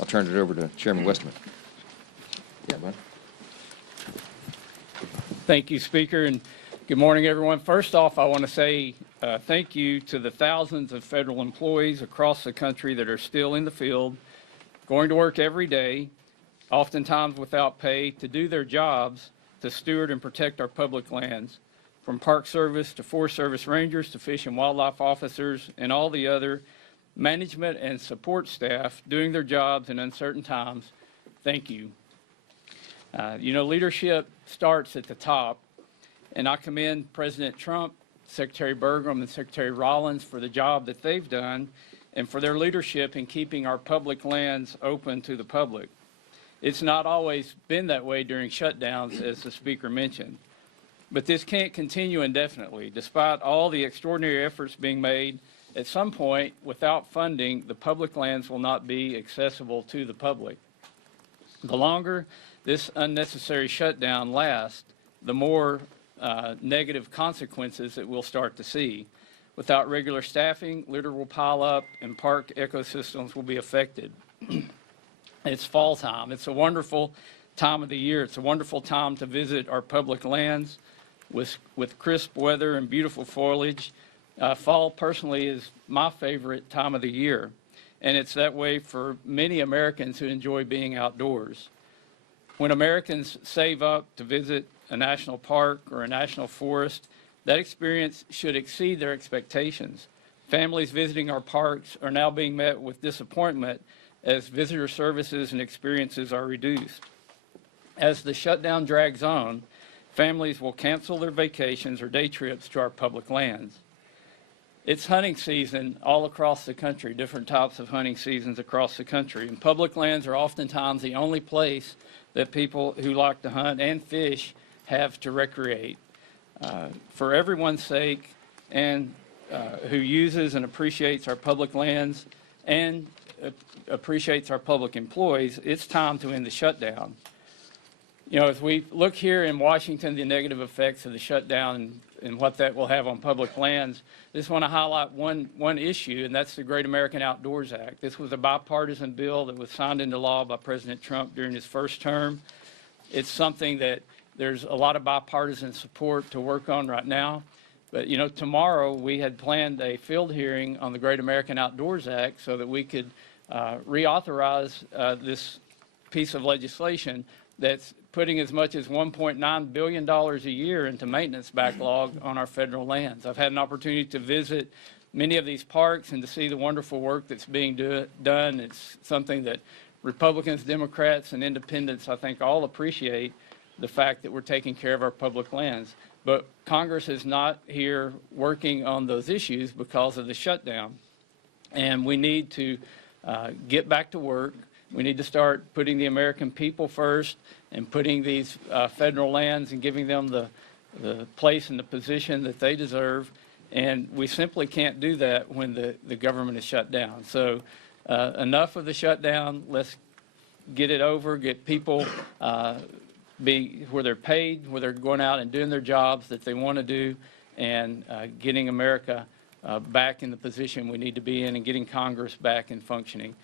I'll turn it over to Chairman Westerman. Yeah, bud. Thank you, Speaker, and good morning, everyone. First off, I want to say thank you to the thousands of federal employees across the country that are still in the field, going to work every day, oftentimes without pay, to do their jobs to steward and protect our public lands, from Park Service to Forest Service Rangers to Fish and Wildlife officers and all the other management and support staff doing their jobs in uncertain times. Thank you. Leadership starts at the top, and I commend President Trump, Secretary Burgum, and Secretary Rollins for the job that they've done and for their leadership in keeping our public lands open to the public. It's not always been that way during shutdowns, as the Speaker mentioned. But this can't continue indefinitely. Despite all the extraordinary efforts being made, at some point, without funding, the public lands will not be accessible to the public. The longer this unnecessary shutdown lasts, the more negative consequences that we'll start to see. Without regular staffing, litter will pile up and park ecosystems will be affected. It's fall time. It's a wonderful time of the year. It's a wonderful time to visit our public lands with crisp weather and beautiful foliage. Fall, personally, is my favorite time of the year, and it's that way for many Americans who enjoy being outdoors. When Americans save up to visit a national park or a national forest, that experience should exceed their expectations. Families visiting our parks are now being met with disappointment as visitor services and experiences are reduced. As the shutdown drags on, families will cancel their vacations or day trips to our public lands. It's hunting season all across the country, different types of hunting seasons across the country, and public lands are oftentimes the only place that people who like to hunt and fish have to recreate. For everyone's sake, and who uses and appreciates our public lands and appreciates our public employees, it's time to end the shutdown. As we look here in Washington, the negative effects of the shutdown and what that will have on public lands, I just want to highlight one issue, and that's the Great American Outdoors Act. This was a bipartisan bill that was signed into law by President Trump during his first term. It's something that there's a lot of bipartisan support to work on right now. But, tomorrow we had planned a field hearing on the Great American Outdoors Act so that we could reauthorize this piece of legislation that's putting as much as $1.9 billion a year into maintenance backlog on our federal lands. I've had an opportunity to visit many of these parks and to see the wonderful work that's being done. It's something that Republicans, Democrats, and independents, I think, all appreciate the fact that we're taking care of our public lands. But Congress is not here working on those issues because of the shutdown. And we need to get back to work. We need to start putting the American people first and putting these federal lands and giving them the place and the position that they deserve. And we simply can't do that when the government is shut down. So enough of the shutdown. Let's get it over, get people where they're paid, where they're going out and doing their jobs that they want to do, and getting America back in the position we need to be in and getting Congress back and functioning.